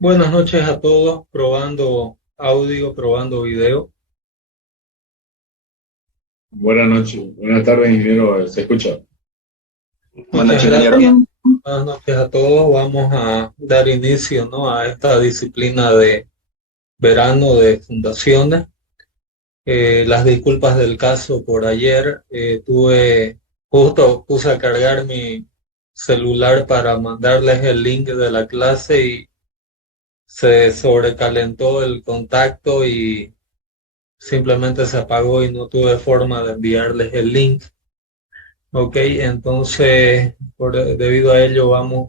Buenas noches a todos, probando audio, probando video. Buenas noches, buenas tardes, ingeniero. ¿Se escucha? Buenas Muchas noches, ingeniero. gracias. Buenas noches a todos. Vamos a dar inicio, ¿no?, a esta disciplina de verano de fundaciones. Las disculpas del caso por ayer. Justo puse a cargar mi celular para mandarles el link de la clase y se sobrecalentó el contacto y simplemente se apagó y no tuve forma de enviarles el link. Ok, entonces debido a ello vamos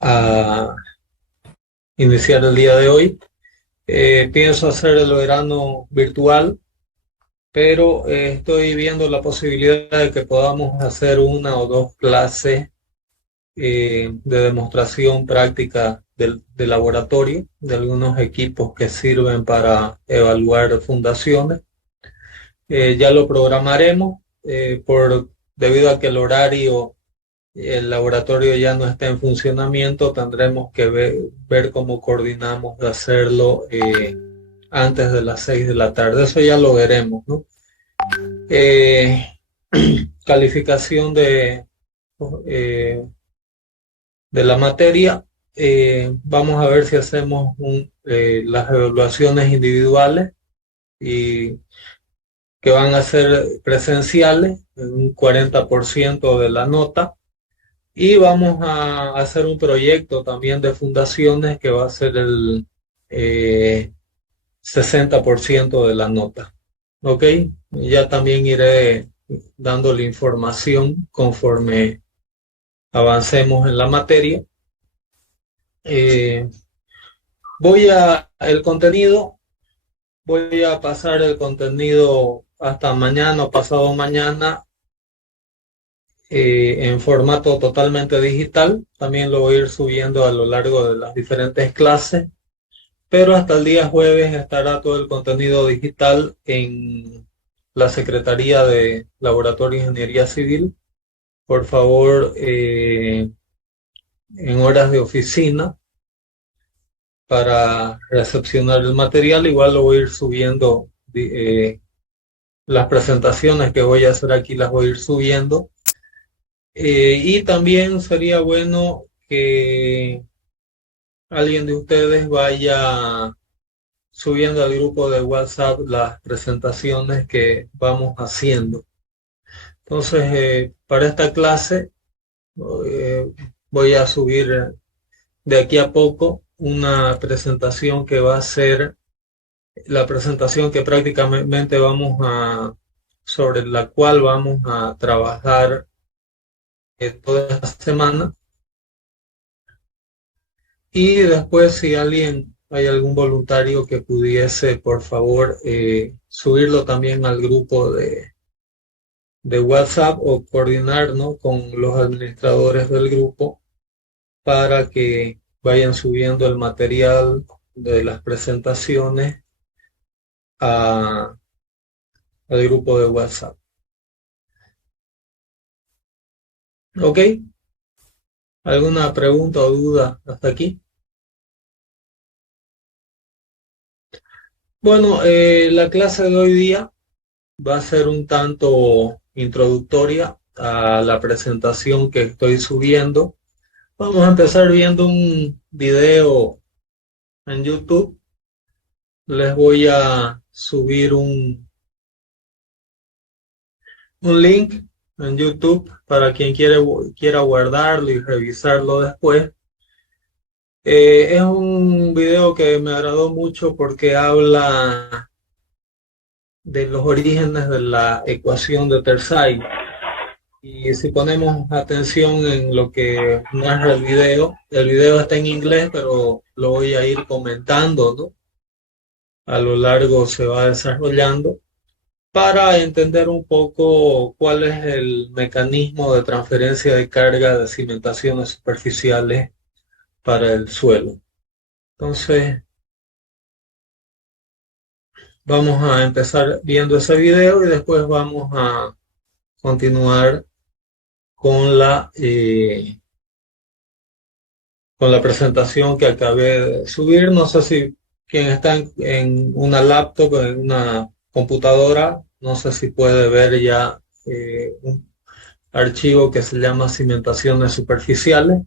a iniciar el día de hoy. Pienso hacer el verano virtual, pero estoy viendo la posibilidad de que podamos hacer una o dos clases de demostración práctica del laboratorio, de algunos equipos que sirven para evaluar fundaciones. Ya lo programaremos debido a que el laboratorio ya no está en funcionamiento. Tendremos que ver cómo coordinamos de hacerlo antes de las 6 de la tarde. Eso ya lo veremos, ¿no? Eh, Calificación eh, de la materia. Vamos a ver si hacemos las evaluaciones individuales y que van a ser presenciales, en un 40% de la nota. Y vamos a hacer un proyecto también de fundaciones que va a ser el 60% de la nota. ¿Ok? Ya también iré dándole información conforme avancemos en la materia. Eh, el contenido, voy a pasar el contenido hasta mañana o pasado mañana en formato totalmente digital. También lo voy a ir subiendo a lo largo de las diferentes clases, pero hasta el día jueves estará todo el contenido digital en la Secretaría de Laboratorio de Ingeniería Civil. Por favor, en horas de oficina para recepcionar el material. Igual lo voy a ir subiendo, las presentaciones que voy a hacer aquí las voy a ir subiendo. Y también sería bueno que alguien de ustedes vaya subiendo al grupo de WhatsApp las presentaciones que vamos haciendo. Entonces, para esta clase eh, voy a subir de aquí a poco una presentación que va a ser la presentación que prácticamente sobre la cual vamos a trabajar toda esta semana. Y después, si hay algún voluntario que pudiese, por favor, subirlo también al grupo de WhatsApp o coordinar, ¿no?, con los administradores del grupo para que vayan subiendo el material de las presentaciones a- al grupo de WhatsApp. ¿Ok? ¿Alguna pregunta o duda hasta aquí? Bueno, la clase de hoy día va a ser un tanto introductoria a la presentación que estoy subiendo. Vamos a empezar viendo un video en YouTube. Les voy a subir un link en YouTube para quien quiera guardarlo y revisarlo después. Es un video que me agradó mucho porque habla de los orígenes de la ecuación de Tersay. Y si ponemos atención en lo que narra el video está en inglés, pero lo voy a ir comentando, ¿no? A lo largo se va desarrollando para entender un poco cuál es el mecanismo de transferencia de carga de cimentaciones superficiales para el suelo. Entonces, vamos a empezar viendo ese video y después vamos a continuar con con la presentación que acabé de subir. No sé si quien está en una laptop o en una computadora, no sé si puede ver ya un archivo que se llama cimentaciones superficiales.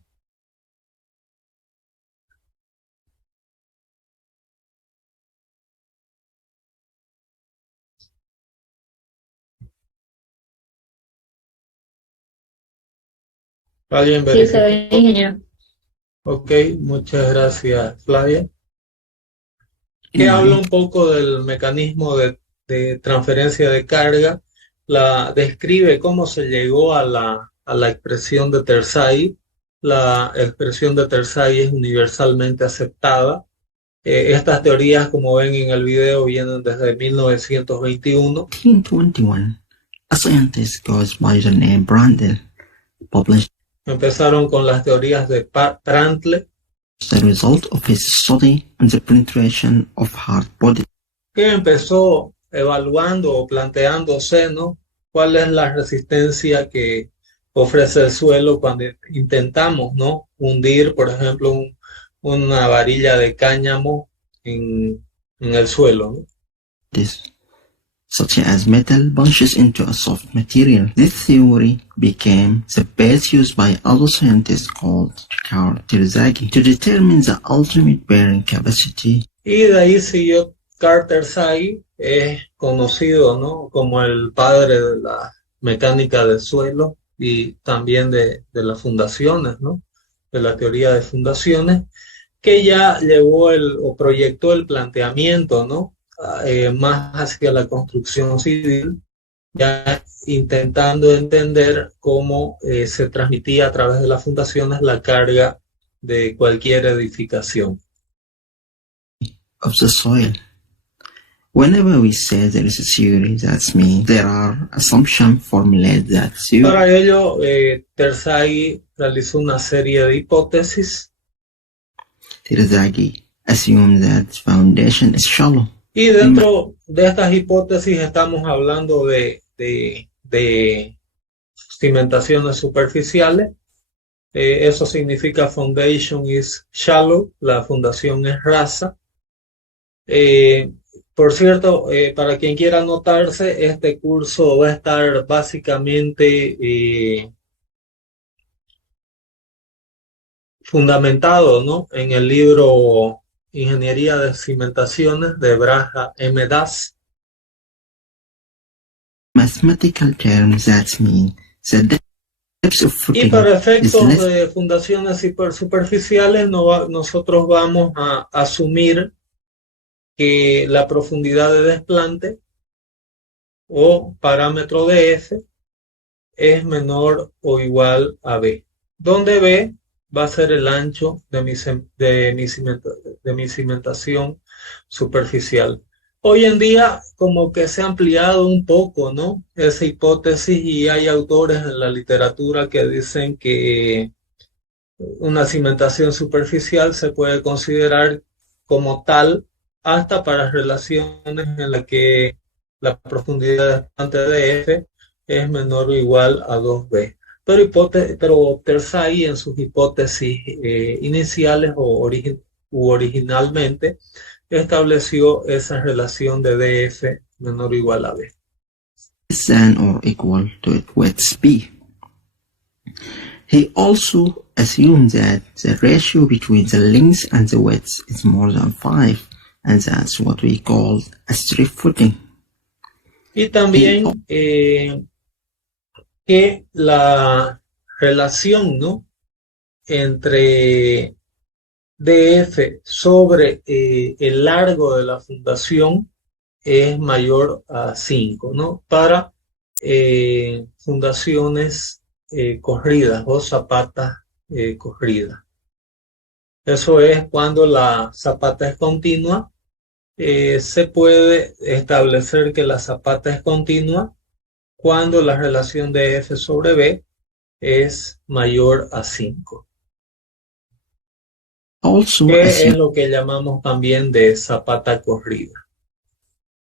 ¿Alguien Sí, se verifica? ve, ingeniero. Ok, muchas gracias, Flavia. Que habla un poco del mecanismo de transferencia de carga, describe cómo se llegó a la expresión de Tersay. La expresión de Tersay es universalmente aceptada. Estas teorías, como ven en el video, vienen desde 1921. 1921, a scientist goes by the name Prandtl published Empezaron con las teorías de Prandtl, the result of his study on the penetration of hard bodies que empezó evaluando o planteándose, ¿no?, cuál es la resistencia que ofrece el suelo cuando intentamos, ¿no?, hundir, por ejemplo, una varilla de cáñamo en el suelo, ¿no? such as metal bunches into a soft material. This theory became the base used by other scientists called Carl Terzaghi to determine the ultimate bearing capacity. Y de ahí siguió Carl Terzaghi, es conocido, ¿no?, como el padre de la mecánica del suelo y también de las fundaciones, ¿no?, de la teoría de fundaciones, que ya llevó o proyectó el planteamiento, ¿no?, más hacia la construcción civil, ya intentando entender cómo se transmitía a través de las fundaciones la carga de cualquier edificación. Of the soil. Whenever we say there is a theory, that means there are assumptions formulated that theory. Para ello, Terzaghi realizó una serie de hipótesis. Terzaghi assumed that foundation is shallow. Y dentro de estas hipótesis estamos hablando de cimentaciones superficiales. Eso significa foundation is shallow, la fundación es rasa. Por cierto, para quien quiera anotarse, este curso va a estar básicamente fundamentado, ¿no?, en el libro Ingeniería de Cimentaciones de Braha M. Das. Mathematical terms that mean the depth of footing. Y para efectos de fundaciones superficiales nosotros vamos a asumir que la profundidad de desplante o parámetro de F es menor o igual a B, donde B va a ser el ancho de mi cimentación superficial. Hoy en día como que se ha ampliado un poco, ¿no?, esa hipótesis, y hay autores en la literatura que dicen que una cimentación superficial se puede considerar como tal hasta para relaciones en las que la profundidad de desplante de F es menor o igual a 2B. Pero Terzaghi en sus hipótesis iniciales u originalmente estableció esa relación de DF menor o igual a B. Less than or equal to its width B. He also assumed that the ratio between the length and the width is more than 5, and that's what we call a strip footing. Y también que la relación, ¿no?, entre DF sobre el largo de la fundación es mayor a 5, ¿no?, para fundaciones corridas o zapatas corridas. Eso es cuando la zapata es continua. Se puede establecer que la zapata es continua cuando la relación de F sobre B es mayor a 5. Que es lo que llamamos también de zapata corrida.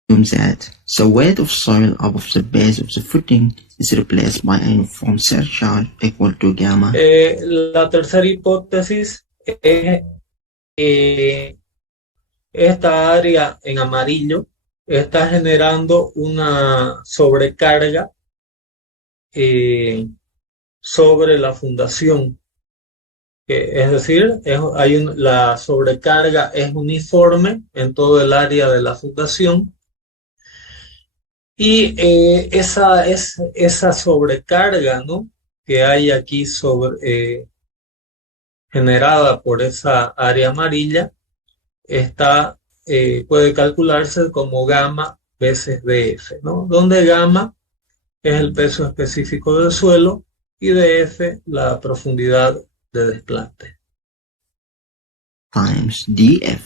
That the weight of soil above the base of the footing is replaced by a uniform surcharge equal to gamma. La tercera hipótesis es esta área en amarillo está generando una sobrecarga sobre la fundación. Es decir, la sobrecarga es uniforme en todo el área de la fundación y esa sobrecarga, ¿no?, que hay aquí generada por esa área amarilla puede calcularse como gamma veces df, ¿no?, donde gamma es el peso específico del suelo y df la profundidad de desplante. Times df.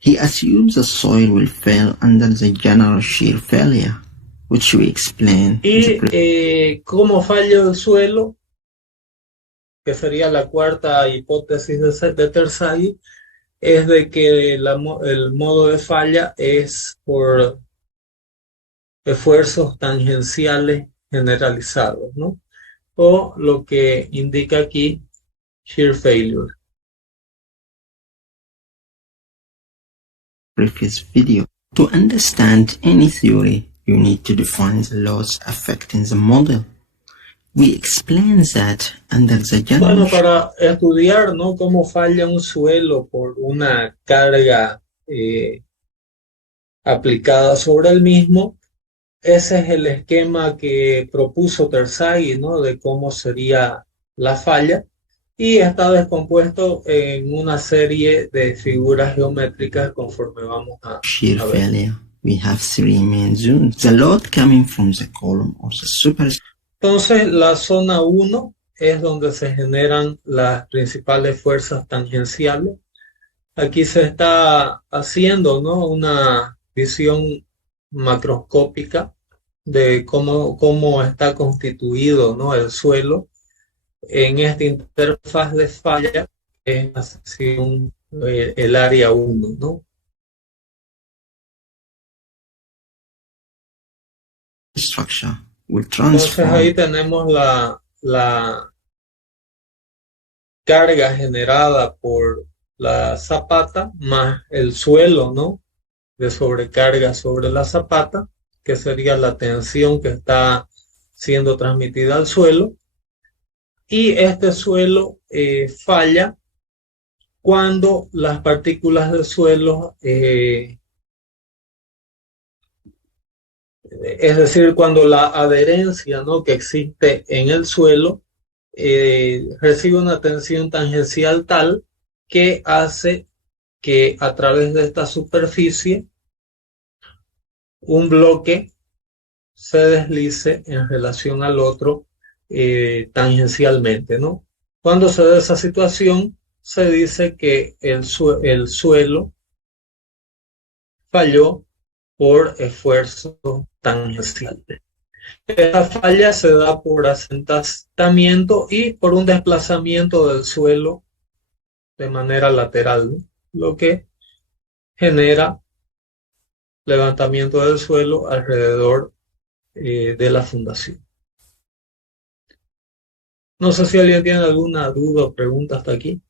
He assumes the soil will fail under the general shear failure, which we explained. Y como falla el suelo, que sería la cuarta hipótesis de Terzaghi, es de que el modo de falla es por esfuerzos tangenciales generalizados, ¿no?, o lo que indica aquí shear failure. Previous video. To understand any theory, you need to define the laws affecting the model. We explain that under the general... Bueno, para estudiar, ¿no?, cómo falla un suelo por una carga aplicada sobre el mismo, ese es el esquema que propuso Terzaghi, ¿no?, de cómo sería la falla, y está descompuesto en una serie de figuras geométricas conforme vamos a shear ver. failure. We have three main zones. The load coming from the column or the super... Entonces, la zona 1 es donde se generan las principales fuerzas tangenciales. Aquí se está haciendo, ¿no?, una visión macroscópica de cómo está constituido, ¿no?, el suelo en esta interfaz de falla, que es el área 1, ¿no? Structure will Entonces transform. ahí tenemos la carga generada por la zapata más el suelo, ¿no?, de sobrecarga sobre la zapata, que sería la tensión que está siendo transmitida al suelo, y este suelo falla cuando las partículas del suelo, es decir, cuando la adherencia, ¿no?, que existe en el suelo recibe una tensión tangencial tal que hace que a través de esta superficie un bloque se deslice en relación al otro tangencialmente, ¿no? Cuando se da esa situación, se dice que el suelo falló por esfuerzo tangencial. Esta falla se da por asentamiento y por un desplazamiento del suelo de manera lateral, ¿no?, lo que genera levantamiento del suelo alrededor de la fundación. No sé si alguien tiene alguna duda o pregunta hasta aquí.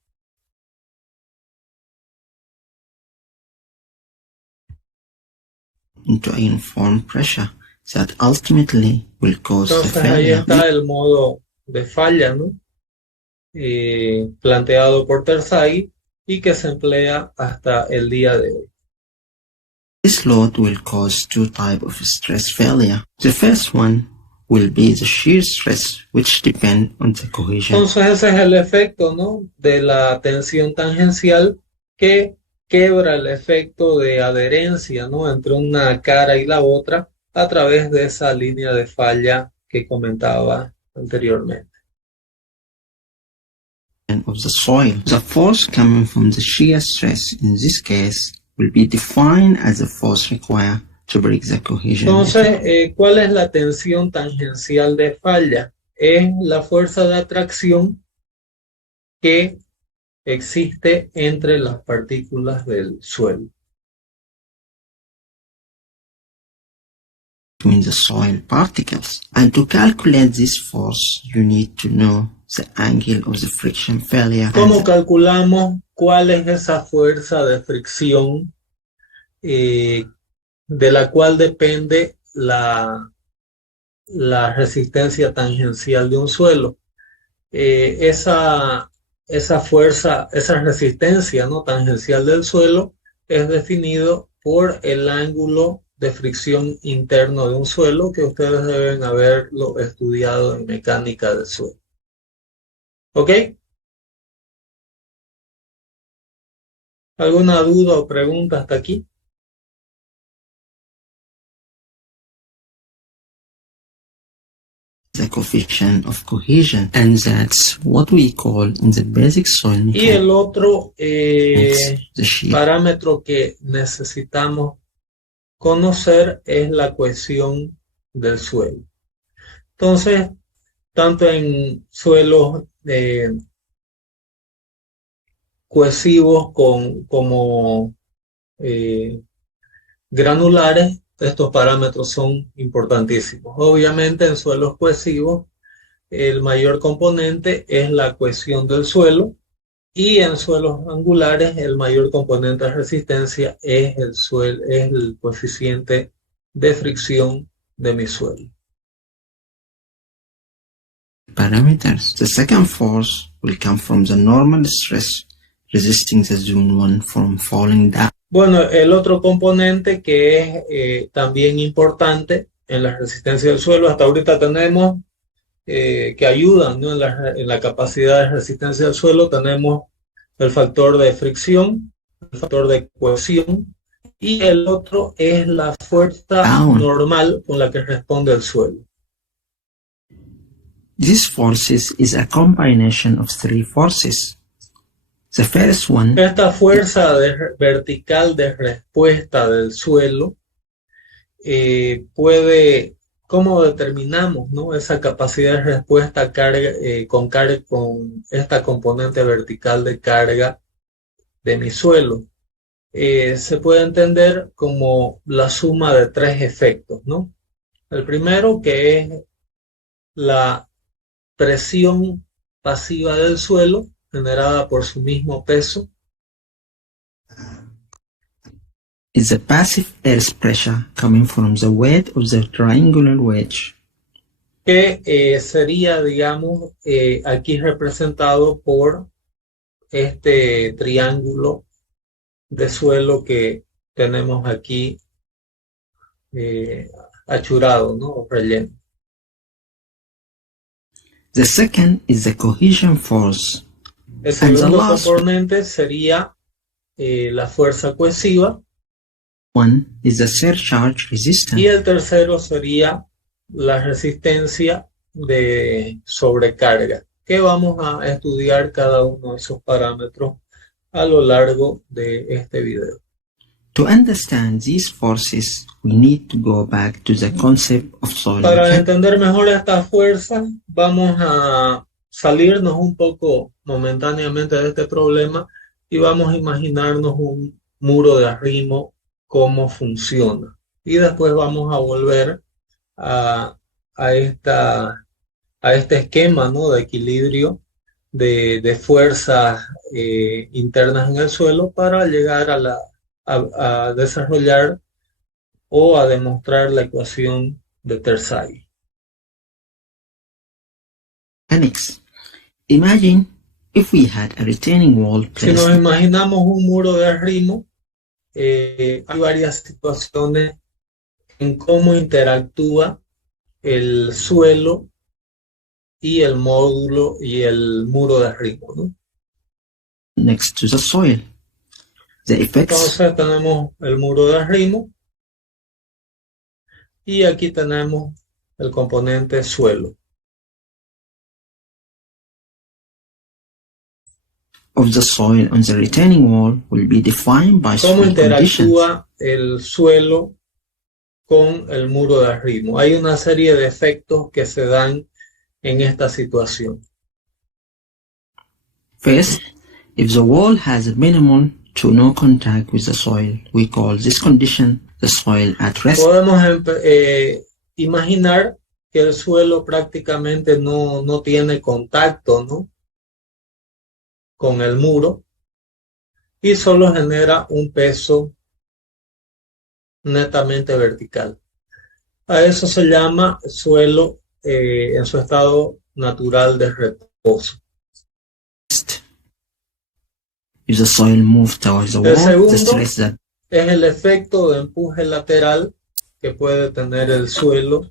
Into a uniform pressure that ultimately will cause the Entonces ahí failure. está el modo de falla, ¿no?, planteado por Terzaghi y que se emplea hasta el día de hoy. This load will cause two types of stress failure. The first one will be the shear stress, which depend on the cohesion. Entonces ese es el efecto, ¿no?, de la tensión tangencial que quebra el efecto de adherencia, ¿no?, entre una cara y la otra a través de esa línea de falla que comentaba anteriormente. Of the soil. The force coming from the shear stress in this case will be defined as the force required to break the cohesion. Entonces, ¿cuál es la tensión tangencial de falla? Es la fuerza de atracción que existe entre las partículas del suelo. between the soil particles. And to calculate this force, you need to know the angle of the friction failure. ¿Cómo calculamos cuál es esa fuerza de fricción de la cual depende la resistencia tangencial de un suelo? Esa fuerza, esa resistencia, ¿no?, tangencial del suelo es definido por el ángulo de fricción interno de un suelo, que ustedes deben haberlo estudiado en mecánica del suelo. ¿Ok? ¿Alguna duda o pregunta hasta aquí? The coefficient of cohesion, and that's what we call in the basic soil Y mechanics el otro the shear. parámetro que necesitamos conocer es la cohesión del suelo. Entonces, tanto en suelos cohesivos como granulares, estos parámetros son importantísimos. Obviamente, en suelos cohesivos, el mayor componente es la cohesión del suelo, y en suelos angulares el mayor componente de resistencia es el coeficiente de fricción de mi suelo. Parameters. The second force will come from the normal stress resisting the zone 1 from falling down. Bueno, el otro componente que es también importante en la resistencia del suelo, hasta ahorita tenemos que ayudan, ¿no?, en la capacidad de resistencia del suelo. Tenemos el factor de fricción, el factor de cohesión, y el otro es la fuerza normal con la que responde el suelo. These forces is a combination of three forces. The first one, Esta fuerza vertical de respuesta del suelo ¿cómo determinamos, ¿no?, esa capacidad de respuesta con esta componente vertical de carga de mi suelo? Se puede entender como la suma de tres efectos, ¿no? El primero, que es la presión pasiva del suelo generada por su mismo peso. is the passive air pressure coming from the weight of the triangular wedge. Que sería, digamos, aquí representado por este triángulo de suelo que tenemos aquí achurado, ¿no?, o relleno. The second is the cohesion force. El And the segundo last componente sería la fuerza cohesiva, one is the surcharge resistance. y el tercero sería la resistencia de sobrecarga, que vamos a estudiar cada uno de esos parámetros a lo largo de este video. To understand these forces, we need to go back to the concept of soil Para mechanics. entender mejor esta fuerza, vamos a salirnos un poco momentáneamente de este problema y vamos a imaginarnos un muro de arrimo, cómo funciona. Y después vamos a volver a este esquema, ¿no?, de equilibrio de fuerzas internas en el suelo, para llegar a desarrollar o a demostrar la ecuación de Tersaghi. Mechanics. Imagine if we had a retaining wall Si nos placed imaginamos un muro de arrimo, hay varias situaciones en cómo interactúa el suelo y el módulo y el muro de arrimo, ¿no? next to the soil. The effects Entonces tenemos el muro de arrimo y aquí tenemos el componente suelo. of the soil on the retaining wall will be defined by ¿Cómo soil conditions. interactúa el suelo con el muro de arrimo? Hay una serie de efectos que se dan en esta situación. First, if the wall has minimal to no contact with the soil, we call this condition the soil at rest. Podemos imaginar que el suelo prácticamente no tiene contacto, ¿no?, con el muro y solo genera un peso netamente vertical. A eso se llama suelo en su estado natural de reposo. If the soil moves towards the El wall, the segundo stress that es el efecto de empuje lateral que puede tener el suelo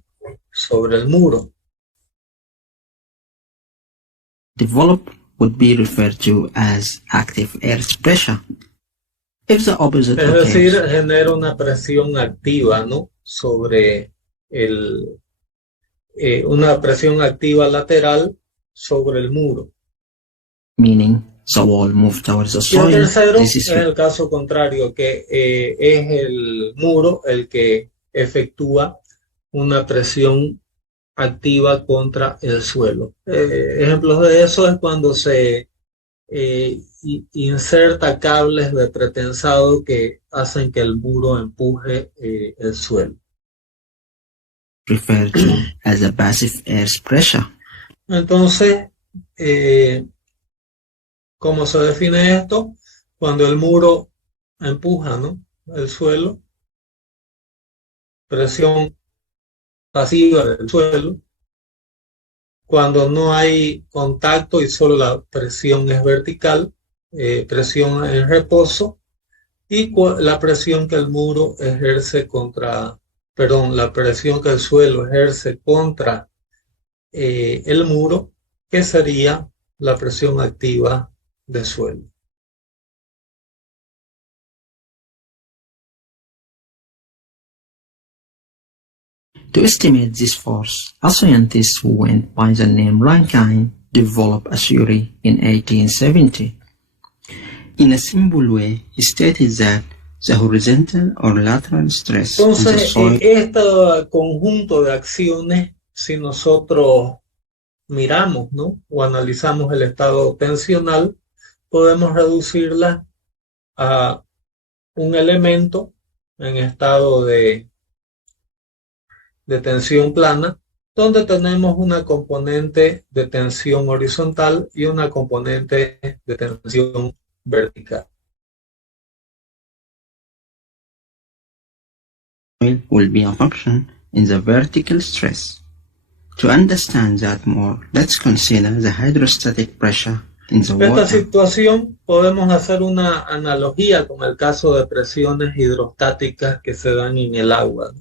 sobre el muro. develop would be referred to as active air pressure. If the opposite Es decir, occurs, genera una presión activa, ¿no?, sobre una presión activa lateral sobre el muro. meaning the wall moves towards the Y el soil, tercero this es is el caso contrario, que es el muro el que efectúa una presión activa contra el suelo. Ejemplos de eso es cuando se inserta cables de pretensado que hacen que el muro empuje el suelo. referred to as a passive air pressure. Entonces, ¿cómo se define esto? Cuando el muro empuja, ¿no?, el suelo, presión pasiva del suelo. Cuando no hay contacto y solo la presión es vertical, presión en reposo, y la presión que el muro ejerce contra, perdón, la presión que el suelo ejerce contra el muro, que sería la presión activa del suelo. To estimate this force, a scientist who went by the name Rankine developed a theory in 1870. In a simple way, he stated that the horizontal or lateral stress on the Entonces, soil este conjunto de acciones, si nosotros miramos, ¿no?, o analizamos el estado tensional, podemos reducirla a un elemento en estado de tensión plana, donde tenemos una componente de tensión horizontal y una componente de tensión vertical. will be a function in the vertical stress. To understand that more, let's consider the hydrostatic pressure in the En esta water. situación podemos hacer una analogía con el caso de presiones hidrostáticas que se dan en el agua.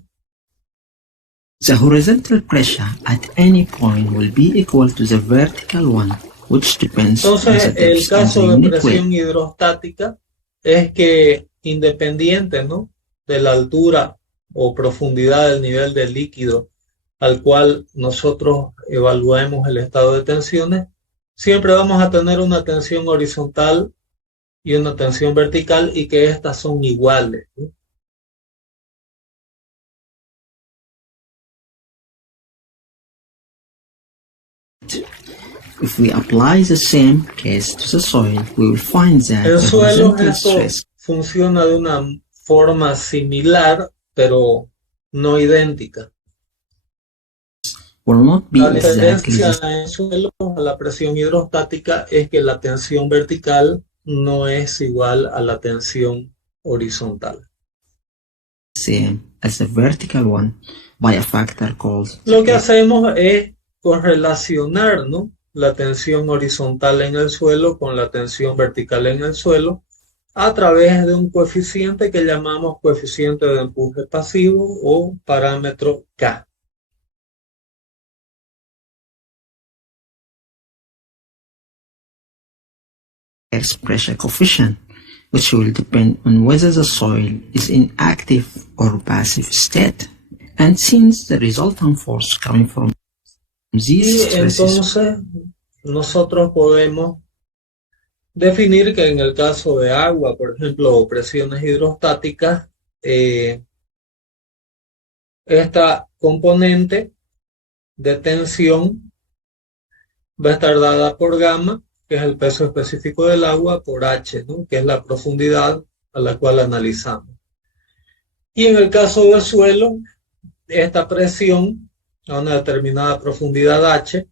The horizontal pressure at any point will be equal to the vertical one, which depends on the Entonces, el depth of the caso de unit weight. presión hidrostática es que, independiente, ¿no?, de la altura o profundidad del nivel del líquido al cual nosotros evaluemos el estado de tensiones, siempre vamos a tener una tensión horizontal y una tensión vertical, y que estas son iguales, ¿no? If we apply the same case to the soil, we will find that El the suelo, horizontal esto stress funciona de una forma similar, pero no idéntica. will not be La exactly diferencia the en el suelo a la presión hidrostática es que la tensión vertical no es igual a la tensión horizontal. same as the vertical one by a factor called Lo que hacemos es correlacionar, ¿no?, la tensión horizontal en el suelo con la tensión vertical en el suelo a través de un coeficiente que llamamos coeficiente de empuje pasivo o parámetro K. air pressure coefficient, which will depend on whether the soil is in active or passive state. And since the resultant force coming from Y these stresses entonces nosotros podemos definir que en el caso de agua, por ejemplo, o presiones hidrostáticas, esta componente de tensión va a estar dada por gamma, que es el peso específico del agua, por H, ¿no?, que es la profundidad a la cual analizamos. Y en el caso del suelo, esta presión a una determinada profundidad H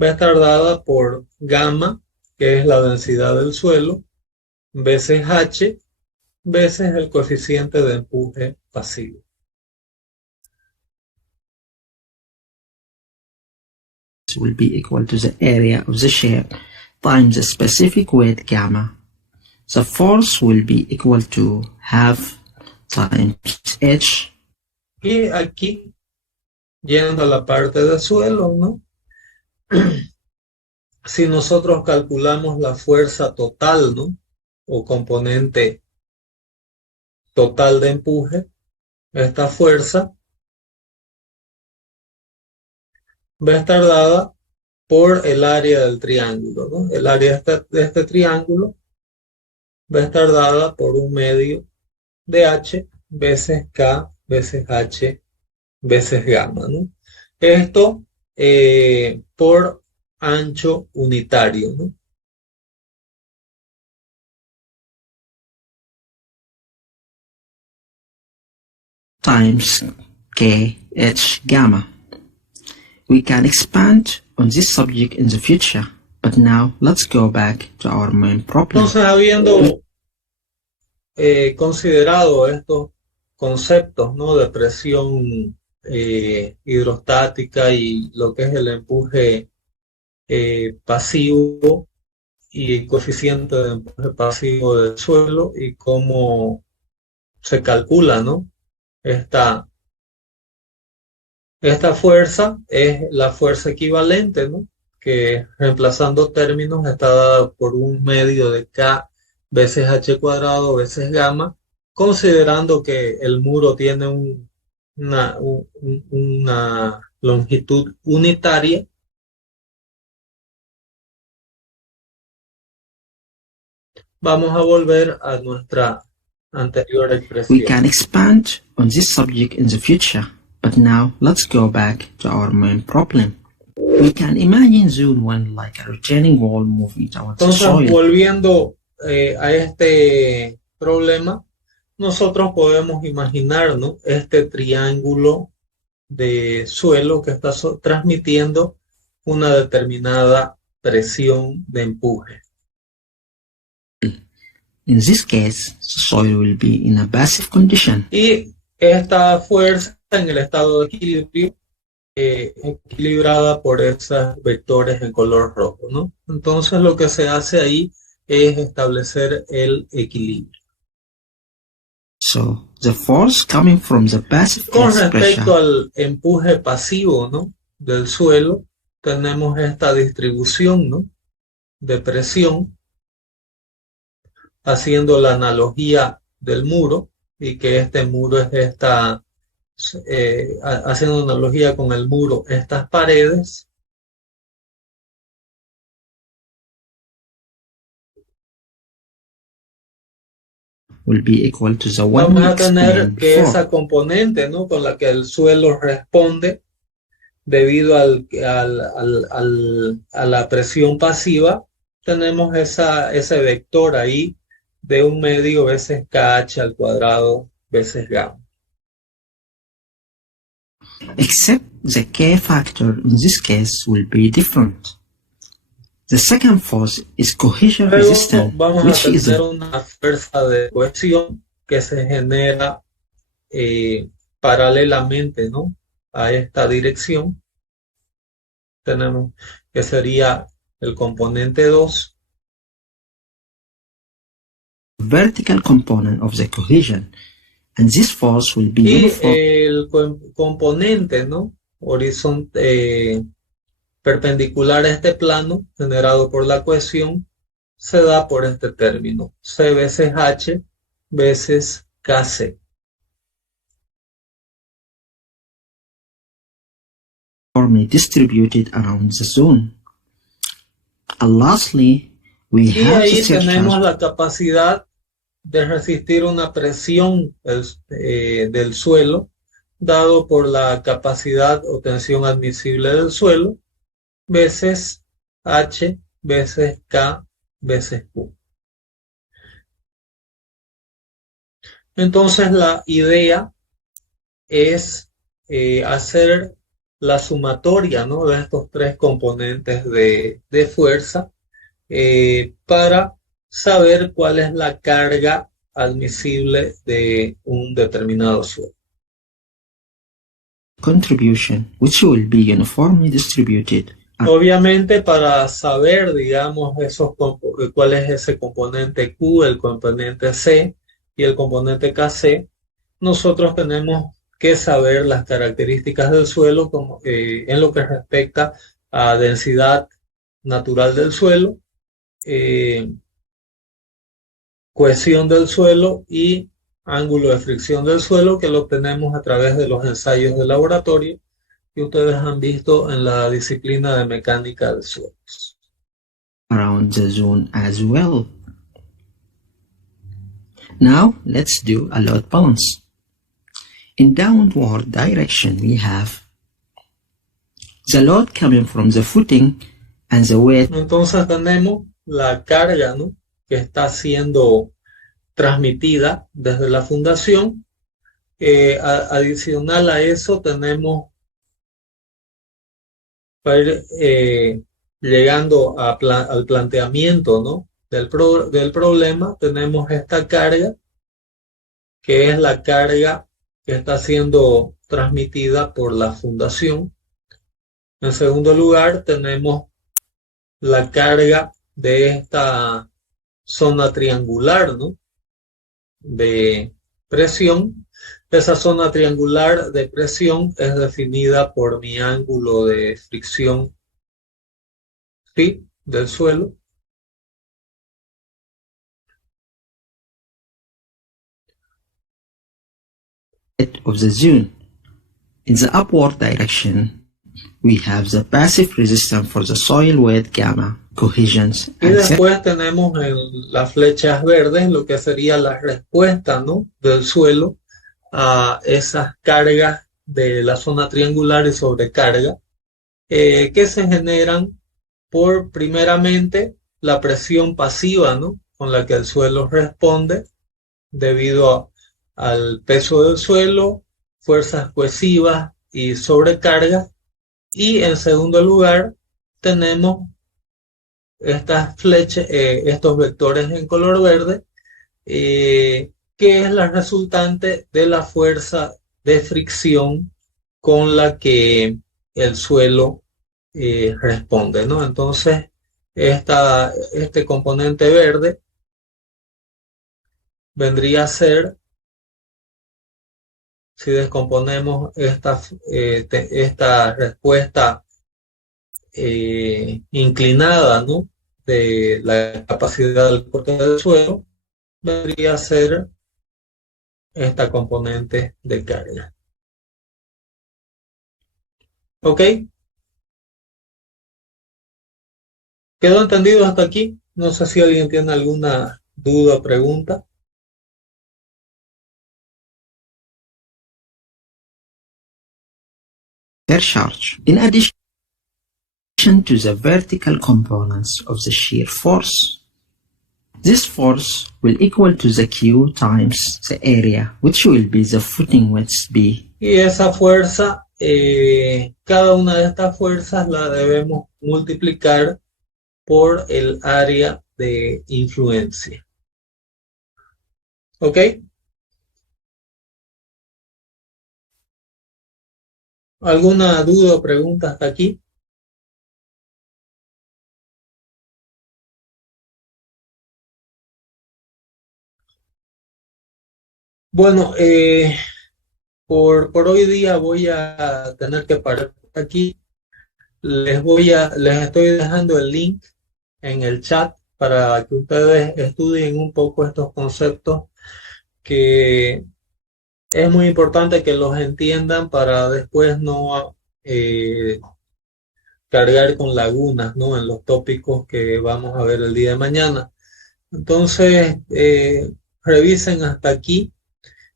va a estar dada por gamma, que es la densidad del suelo, veces H, veces el coeficiente de empuje pasivo. Will be equal to the area of the shell times the specific weight gamma. The force will be equal to half times H. Y aquí, yendo a la parte del suelo, ¿no? Si nosotros calculamos la fuerza total, ¿no? O componente total de empuje, esta fuerza va a estar dada por el área del triángulo, ¿no? El área de este triángulo va a estar dada por un medio de H veces K veces H veces gamma, ¿no? Esto por ancho unitario, ¿no? Times KH gamma. We can expand on this subject in the future, but now let's go back to our main problem. Entonces, habiendo considerado estos conceptos, ¿no? De presión hidrostática y lo que es el empuje pasivo y el coeficiente de empuje pasivo del suelo y cómo se calcula, ¿no? Esta fuerza es la fuerza equivalente, ¿no? Que reemplazando términos está dada por un medio de K veces H cuadrado veces gamma, considerando que el muro tiene una longitud unitaria. Vamos a volver a nuestra anterior expresión. We can expand on this subject in the future, but now let's go back to our main problem. We can imagine zone 1 like a retaining wall moving towards the Entonces, soil. volviendo a este problema, nosotros podemos imaginar, ¿no? Este triángulo de suelo que está transmitiendo una determinada presión de empuje. In this case, the soil will be in a passive condition. Y esta fuerza en el estado de equilibrio equilibrada por esos vectores en color rojo, ¿no? Entonces lo que se hace ahí es establecer el equilibrio. So the force coming from the passive Con gas respecto pressure al empuje pasivo, ¿no? Del suelo, tenemos esta distribución, ¿no? De presión, haciendo la analogía del muro, y que este muro es haciendo analogía con el muro, estas paredes, will be equal to the one vamos we a tener explained que before. esa componente, ¿no? Con la que el suelo responde debido a la presión pasiva, tenemos ese vector ahí de un medio veces KH al cuadrado veces gamma. Except the K factor in this case will be different. The second force is cohesion Luego resistance, vamos a which is tener una fuerza de cohesión que se genera paralelamente, ¿no? A esta dirección. Tenemos que sería el componente 2. vertical component of the cohesion, and this force will be Y uniform. el componente, ¿no? Perpendicular a este plano generado por la cohesión se da por este término, C veces H veces KC. Uniformly distributed around the zone. And lastly, we Y have ahí the tenemos surcharge la capacidad de resistir una presión del suelo, dado por la capacidad o tensión admisible del suelo, veces H, veces K, veces Q. Entonces la idea es hacer la sumatoria, ¿no?, de estos tres componentes de fuerza para saber cuál es la carga admisible de un determinado suelo. Contribution, which will be uniformly distributed. Obviamente, para saber, digamos, cuál es ese componente Q, el componente C y el componente KC, nosotros tenemos que saber las características del suelo en lo que respecta a densidad natural del suelo, cohesión del suelo y ángulo de fricción del suelo, que lo obtenemos a través de los ensayos de laboratorio que ustedes han visto en la disciplina de mecánica de suelos. Around the zone as well. Now let's do a load balance. In downward direction we have the load coming from the footing and the weight. Entonces tenemos la carga, ¿no?, que está siendo transmitida desde la fundación. Adicional a eso tenemos, para ir llegando al planteamiento, ¿no?, del problema, tenemos esta carga, que es la carga que está siendo transmitida por la fundación. En segundo lugar, tenemos la carga de esta zona triangular, ¿no?, de presión. Esa zona triangular de presión es definida por mi ángulo de fricción phi del suelo. Of the zone. In the upward direction, we have the passive resistance for the soil weight gamma, cohesions. Y después tenemos en las flechas verdes lo que sería la respuesta, ¿no?, del suelo a esas cargas de la zona triangular y sobrecarga, que se generan por, primeramente, la presión pasiva, ¿no?, con la que el suelo responde debido al peso del suelo, fuerzas cohesivas y sobrecargas. Y en segundo lugar tenemos estas flechas, estos vectores en color verde, que es la resultante de la fuerza de fricción con la que el suelo responde, ¿no? Entonces, este componente verde vendría a ser, si descomponemos esta respuesta inclinada, ¿no?, de la capacidad del corte del suelo, vendría a ser esta componente de carga. ¿Ok? ¿Quedó entendido hasta aquí? No sé si alguien tiene alguna duda o pregunta. Per charge. In addition to the vertical components of the shear force, this force will equal to the Q times the area, which will be the footing width B. Y esa fuerza, cada una de estas fuerzas la debemos multiplicar por el área de influencia. ¿Ok? ¿Alguna duda o pregunta hasta aquí? Bueno, por hoy día voy a tener que parar aquí. Les estoy dejando el link en el chat para que ustedes estudien un poco estos conceptos, que es muy importante que los entiendan para después no cargar con lagunas, ¿no?, en los tópicos que vamos a ver el día de mañana. Entonces, revisen hasta aquí.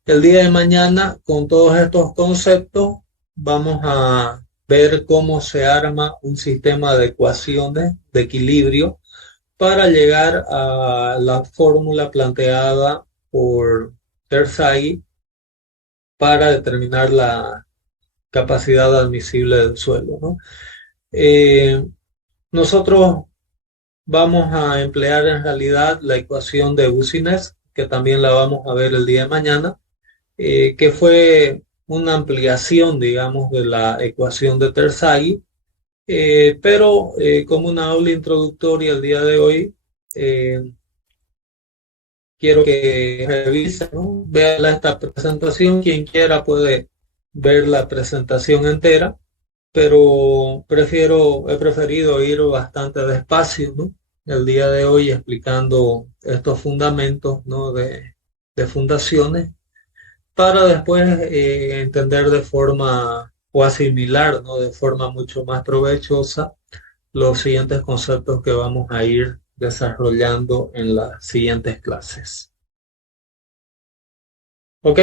El día de mañana, con todos estos conceptos, vamos a ver cómo se arma un sistema de ecuaciones de equilibrio para llegar a la fórmula planteada por Terzaghi para determinar la capacidad admisible del suelo, ¿no? Nosotros vamos a emplear en realidad la ecuación de Boussinesq, que también la vamos a ver el día de mañana, que fue una ampliación, digamos, de la ecuación de Terzaghi, pero como una aula introductoria el día de hoy, quiero que revisen, ¿no? Vean esta presentación. Quien quiera puede ver la presentación entera, pero he preferido ir bastante despacio, ¿no? El día de hoy explicando estos fundamentos, ¿no? de fundaciones, para después entender de forma o asimilar, ¿no? De forma mucho más provechosa los siguientes conceptos que vamos a ir desarrollando en las siguientes clases. ¿Ok?